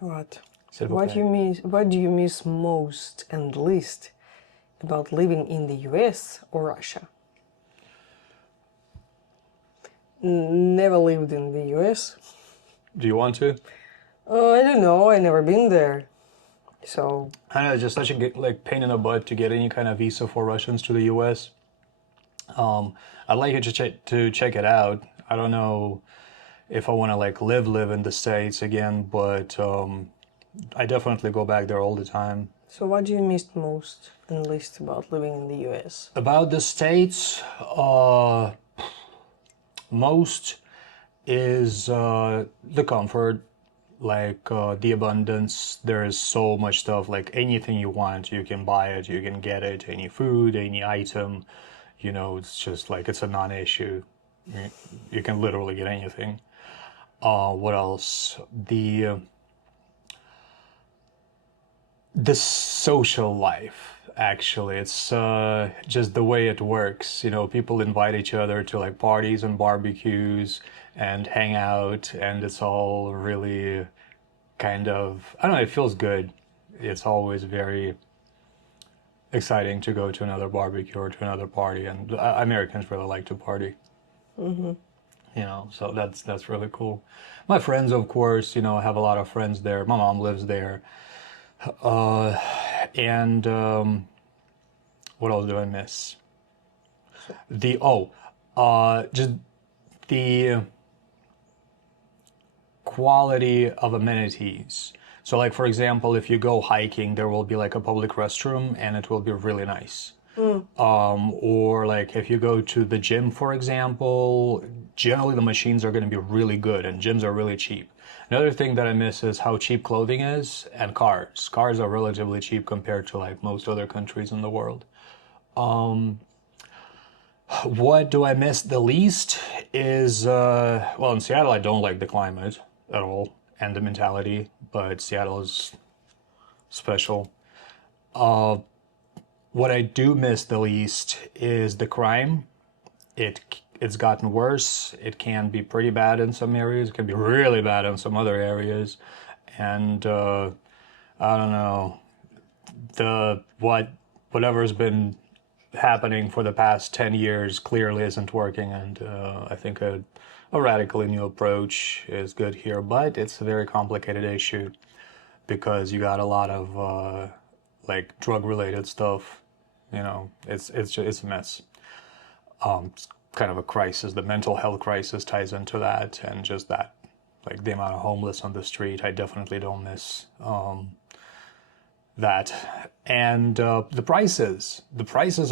What? S'il vous What plaît. do you miss? What do you miss most and least about living in the U.S. or Russia? Never lived in the U.S. Do you want to? I don't know. I never been there. So I don't know, it's just such a pain in the butt to get any kind of visa for Russians to the U.S. I'd like you to check it out. I don't know if I want to live in the States again, but I definitely go back there all the time. So what do you miss most and least about living in the US? About the States, most is the comfort, the abundance. There is so much stuff, like anything you want, you can buy it, you can get it, any food, any item. It's just like it's a non-issue. You can literally get anything. What else? The social life, actually, it's just the way it works. People invite each other to parties and barbecues and hang out, and it's all really kind of, I don't know, it feels good. It's always very exciting to go to another barbecue or to another party, and Americans really like to party. So that's really cool. My friends, of course, I have a lot of friends there. My mom lives there. And what else do I miss? Just the quality of amenities. So, for example, if you go hiking, there will be a public restroom, and it will be really nice. Or if you go to the gym, for example, generally the machines are going to be really good, and gyms are really cheap. Another thing that I miss is how cheap clothing is, and cars. Cars are relatively cheap compared to most other countries in the world. What do I miss the least is, well, in Seattle, I don't like the climate at all and the mentality, but Seattle is special. What I do miss the least is the crime. It's gotten worse. It can be pretty bad in some areas. It can be really bad in some other areas, and I don't know, whatever's been happening for the past 10 years clearly isn't working, and I think a radically new approach is good here, but it's a very complicated issue because you got a lot of drug related stuff. It's a mess. It's kind of a crisis. The mental health crisis ties into that, and just that, the amount of homeless on the street. I definitely don't miss that. And the prices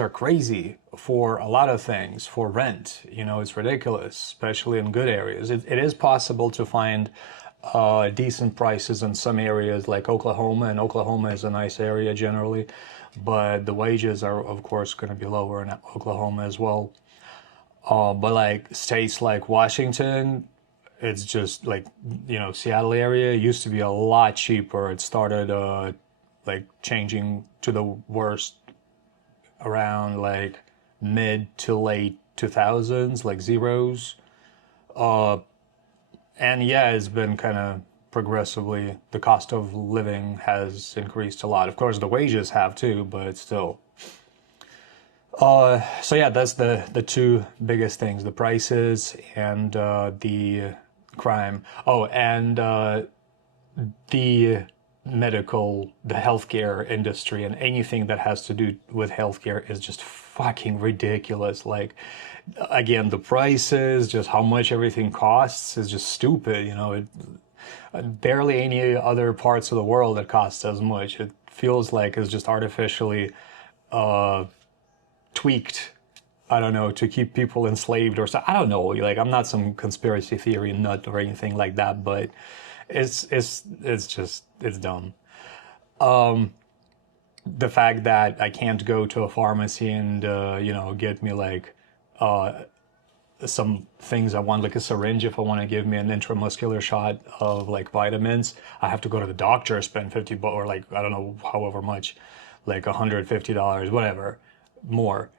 are crazy for a lot of things. For rent, it's ridiculous, especially in good areas. It is possible to find decent prices in some areas like Oklahoma, and Oklahoma is a nice area generally, but the wages are of course going to be lower in Oklahoma as well. But states like Washington, it's just Seattle area used to be a lot cheaper. It started changing to the worst around mid to late 2000s, zeros. And yeah, it's been kind of progressively, the cost of living has increased a lot. Of course, the wages have too, but still. So yeah, that's the two biggest things: the prices and the crime. Oh, and the the healthcare industry, and anything that has to do with healthcare is just fucking ridiculous. Again, the prices, just how much everything costs is just stupid. Barely any other parts of the world that costs as much. It feels like it's just artificially tweaked, I don't know, to keep people enslaved or so. I don't know. I'm not some conspiracy theory nut or anything like that, but it's dumb. The fact that I can't go to a pharmacy and get me some things I want, like a syringe, if I want to give me an intramuscular shot of vitamins, I have to go to the doctor, spend 50 bucks, or I don't know, however much, $150, whatever, more,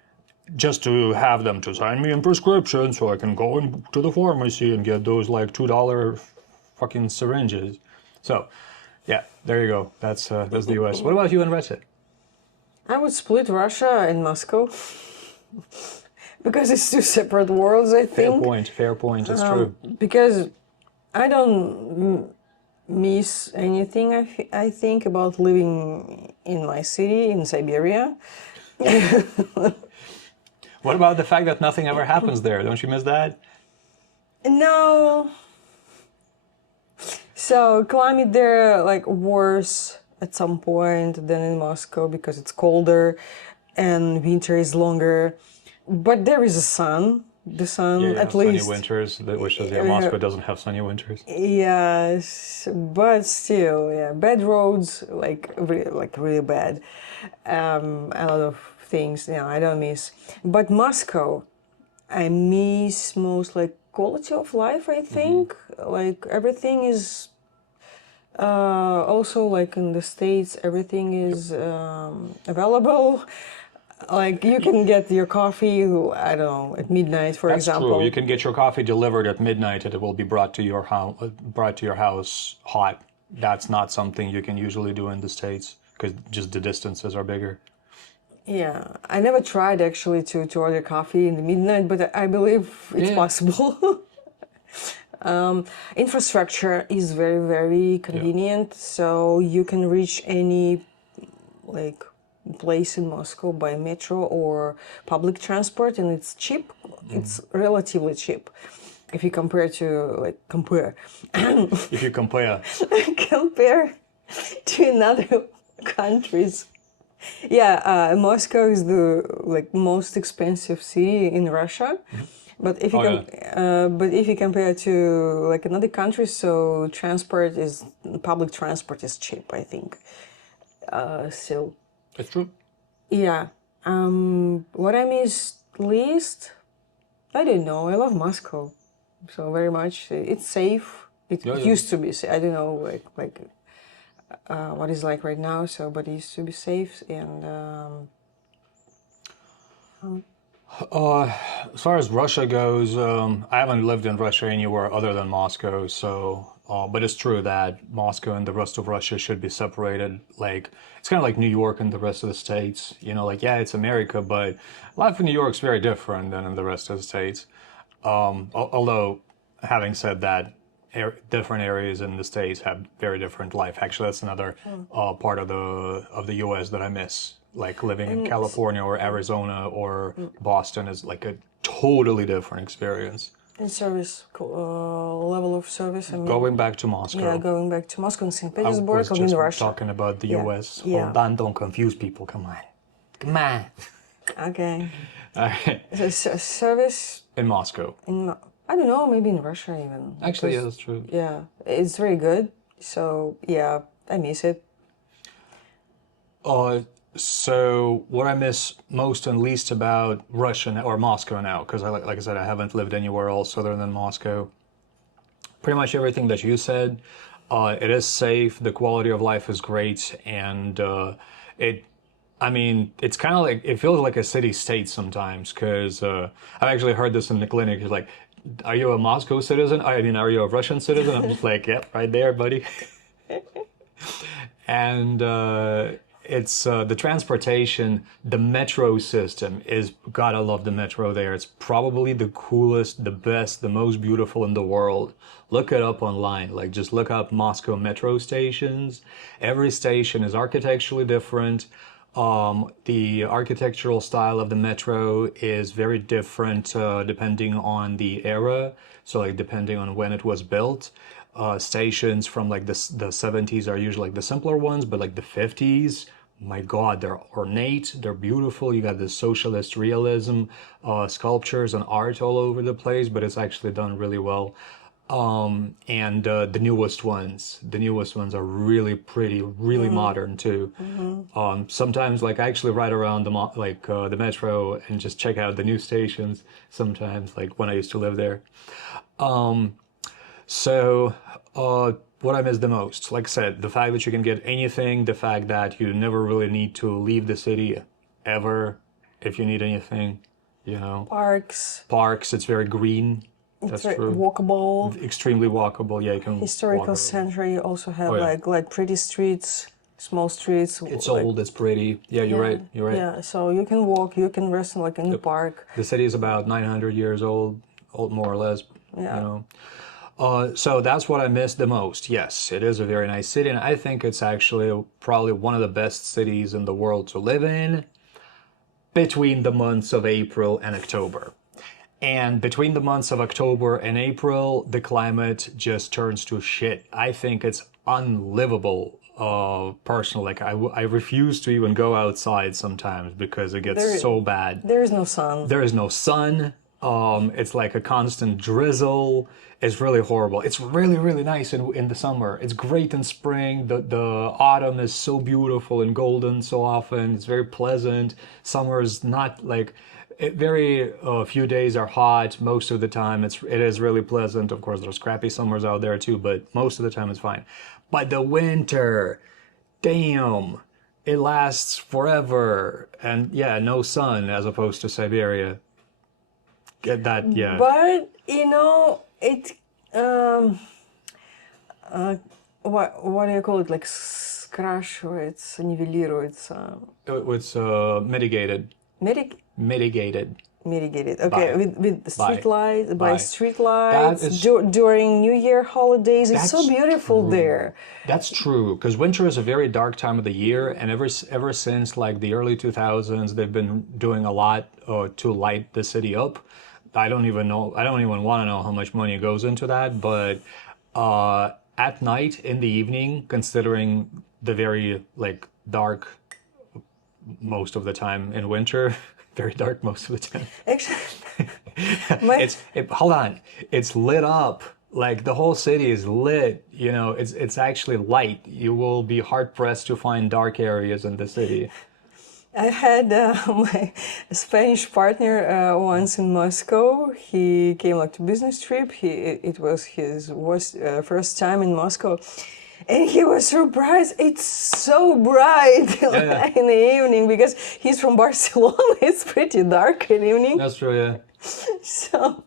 just to have them to sign me a prescription so I can go into the pharmacy and get those $2 fucking syringes. So Yeah, there you go. That's the US. What about you and Russia? I would split Russia and Moscow because it's two separate worlds, I Fair think. point. Fair point. It's true. Because I don't miss anything, I think, about living in my city in Siberia. What about the fact that nothing ever happens there? Don't you miss that? No. So climate there like worse at some point than in Moscow because it's colder and winter is longer. But there is a sun. The sun, Yeah, at sunny least. winters, which is, yeah, Moscow doesn't have sunny winters. Yes, but still, yeah, bad roads, like really bad. A lot of things, I don't miss. But Moscow, I miss most like quality of life. I think like everything is also like in the States, everything is available. Like you can get your coffee, I don't know, at midnight, for That's example. true. You can get your coffee delivered at midnight and it will be brought to your house hot. That's not something you can usually do in the States because just the distances are bigger. Yeah, I never tried actually to order coffee in the midnight, but I believe it's Yeah. possible. Infrastructure is very, very convenient, so you can reach any like place in Moscow by metro or public transport, and it's cheap. It's relatively cheap if you compare to compare If you compare, compare to another countries. Yeah, Moscow is the most expensive city in Russia, but if you Oh, yeah. but if you compare to another country, so public transport is cheap, I think. So It's true. yeah, what I miss least, I don't know. I love Moscow so very much. It's safe. It, Yeah, it yeah. used to be. I don't know what it's like right now. So, but it used to be safe and. As far as Russia goes, I haven't lived in Russia anywhere other than Moscow, so but it's true that Moscow and the rest of Russia should be separated. Like it's kind of like New York and the rest of the states. You know, like yeah, it's America, but life in New York's very different than in the rest of the states. Although, having said that, different areas in the states have very different life. Actually, that's another part of the U.S. that I miss. Like living in And California or Arizona or Boston is like a totally different experience. service level of service. I mean, Going back to yeah, Moscow, going back to Moscow and St. I Petersburg. was I mean just Russia. talking about the Yeah, U.S. yeah. Hold on, don't confuse people. Come on, come on. Okay. All right. So, service In Moscow, in I don't know, maybe in Russia even. actually, yeah, Because, that's true. yeah, it's very good. So yeah, I miss it. Uh, so what I miss most and least about Russia or Moscow now, because like I said, I haven't lived anywhere else other than Moscow. Pretty much everything that you said. It is safe. The quality of life is great, and it. I mean, it's kind of like it feels like a city state sometimes. Because I've actually heard this in the clinic. It's like, are you a Moscow citizen? I mean, are you a Russian citizen? I'm just like, yep, right there, buddy. And it's the transportation, the metro system is, God, I love the metro there. It's probably the coolest, the best, the most beautiful in the world. Look it up online. Like, just look up Moscow metro stations. Every station is architecturally different. The architectural style of the metro is very different depending on the era. So, like, depending on when it was built. Stations from like the 70s are usually like the simpler ones, but like the 50s, my God, they're ornate, they're beautiful. You got this socialist realism, sculptures and art all over the place, but it's actually done really well. And the newest ones are really pretty, really modern too. Sometimes like I actually ride around the metro and just check out the new stations sometimes, like when I used to live there. So, what I miss the most, like I said, the fact that you can get anything, the fact that you never really need to leave the city ever if you need anything, you know. Parks. Parks, it's very green. That's very true. walkable. Extremely walkable. Yeah, you can walk Historical everywhere. center. You also have Oh yeah. like pretty streets, small streets. It's Like old, it's pretty. Yeah, you're yeah, right. You're right. yeah. So you can walk. You can rest like in the Yep. park. The city is about 900 years old more or less, you Yeah. know. So that's what I miss the most. Yes, it is a very nice city, and I think it's actually probably one of the best cities in the world to live in between the months of April and October. And between the months of October and April, the climate just turns to shit. I think it's unlivable. Personally, like I refuse to even go outside sometimes because it gets There, so bad. there is no sun. There is no sun. It's like a constant drizzle. It's really horrible. It's really, really nice in the summer. It's great in spring. The autumn is so beautiful and golden so often. It's very pleasant. Summer is not like very few days are hot. Most of the time, it is really pleasant. Of course, there's crappy summers out there too, but most of the time it's fine. But the winter, damn, it lasts forever. And yeah, no sun as opposed to Siberia. Get that, yeah. But you know, it what do you call it? Like скрашивается, нивелируется. It's mitigated. Mitig Mitigated. mitigated. Okay, By. with street By. lights, by By. street That lights is- during New Year holidays. It's so That's beautiful true. there. That's true, because winter is a very dark time of the year, and ever since like the early 2000s, they've been doing a lot to light the city up. I don't even know. I don't even want to know how much money goes into that, but at night in the evening, considering the very like dark most of the time in winter, very dark most of the time. Actually, my, Hold on, it's lit up. Like the whole city is lit. You know, it's actually light. You will be hard pressed to find dark areas in the city. I had my Spanish partner once in Moscow. He came like to business trip. It was his first time in Moscow, and he was surprised. It's so bright Yeah. in the evening because he's from Barcelona. It's pretty dark in the evening. That's true. Yeah. So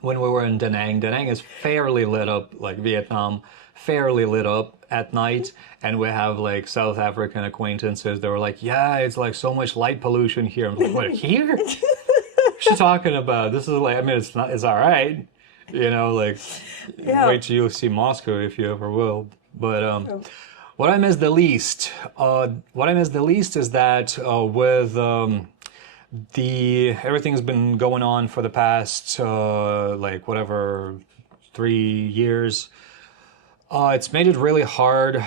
When we were in Da Nang, Da Nang is fairly lit up, like Vietnam, fairly lit up at night. And we have like South African acquaintances that were like, yeah, it's like so much light pollution here. I'm like, what, here? What's she talking about? This is like, I mean, it's all right. You know, like, Yeah. wait till you see Moscow if you ever will. But what I miss the least, is that with everything's been going on for the past like whatever 3 years. It's made it really hard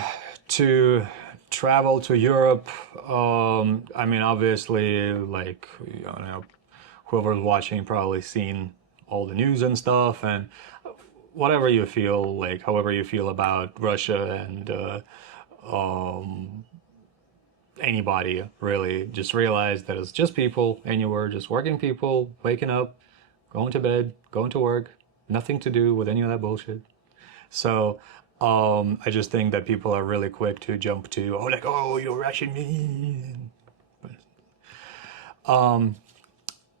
to travel to Europe. I mean, obviously, like you know, whoever's watching probably seen all the news and stuff, and whatever you feel, like however you feel about Russia and anybody really, just realize that it's just people, and you were just working people, waking up, going to bed, going to work, nothing to do with any of that bullshit. So I just think that people are really quick to jump to, oh, like, oh, you're rushing me.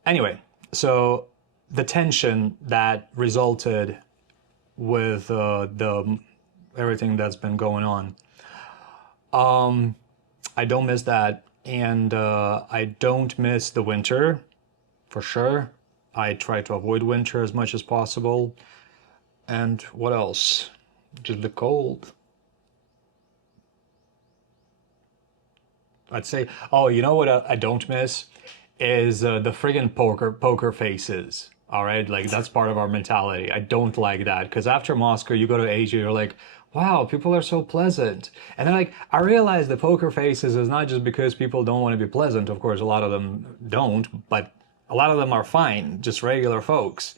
Anyway, so the tension that resulted with the everything that's been going on, I don't miss that, and I don't miss the winter, for sure. I try to avoid winter as much as possible. And what else? Just the cold. I'd say, oh, you know what I don't miss is the friggin' poker faces. All right, like that's part of our mentality. I don't like that because after Moscow, you go to Asia, you're like, wow, people are so pleasant. And then like I realize the poker faces is not just because people don't want to be pleasant. Of course, a lot of them don't, but a lot of them are fine, just regular folks.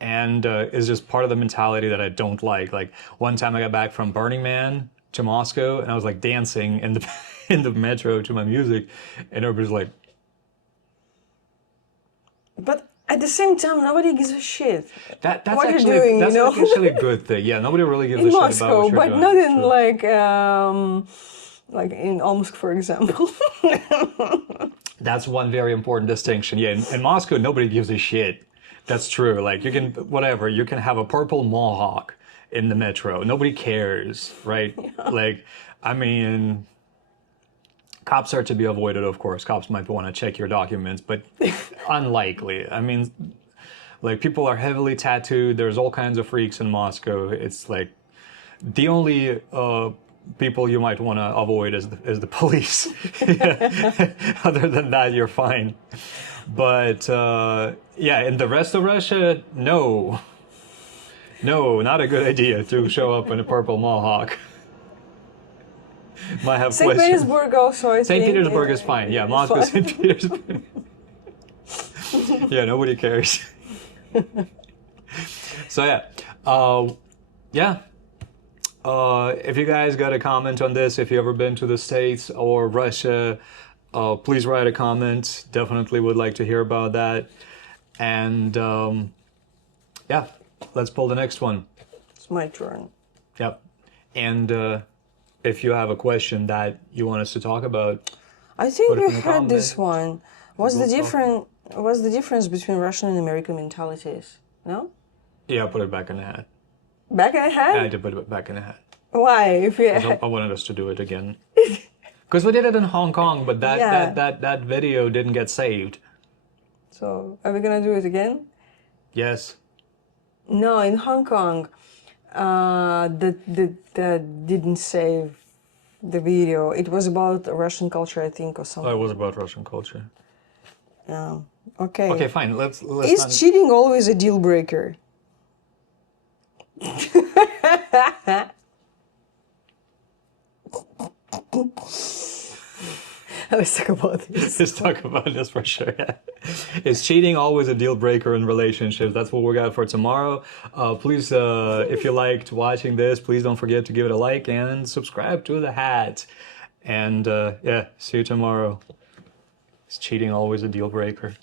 And it's just part of the mentality that I don't like. Like one time I got back from Burning Man to Moscow, and I was like dancing in the in the metro to my music, and everybody's like, but at the same time, nobody gives a shit. That's what you're actually doing, that's you know? actually a good thing. Yeah, nobody really gives In a shit about Moscow, what you're but doing. not It's in true. like in Omsk, for example. That's one very important distinction. Yeah, in Moscow, nobody gives a shit. That's true. Like you can, whatever, you can have a purple mohawk in the metro. Nobody cares, right? Like, I mean, cops are to be avoided, of course. Cops might want to check your documents, but unlikely. I mean, like people are heavily tattooed. There's all kinds of freaks in Moscow. It's like the only people you might want to avoid is the police. Other than that, you're fine. But yeah, in the rest of Russia, no. No, not a good idea to show up in a purple mohawk. Might have St. questions. Petersburg also, I St. think. Petersburg is fine. Yeah, Moscow, St. Petersburg. Yeah, nobody cares. So yeah, yeah. If you guys got a comment on this, if you ever been to the States or Russia, please write a comment. Definitely would like to hear about that. And yeah, let's pull the next one. It's my turn. Yep. And if you have a question that you want us to talk about, I think put it we in the had this comment. one. What's the We'll What's the difference between Russian and American mentalities? No? yeah, put it back in the hat. Back in the Yeah, I head? did put it back in the hat. Why? If we I wanted us to do it again. Because we did it in Hong Kong, but Yeah. that video didn't get saved. So, are we gonna do it again? Yes. No, in Hong Kong, that didn't save the video. It was about Russian culture, I think, or Oh, something. it was about Russian culture. Okay. Okay, fine. Let's Is not... cheating always a deal breaker? Let's talk about this. Let's talk about this for sure. Is cheating always a deal breaker in relationships? That's what we got for tomorrow. Please, if you liked watching this, please don't forget to give it a like and subscribe to the hat. And yeah, see you tomorrow. Is cheating always a deal breaker?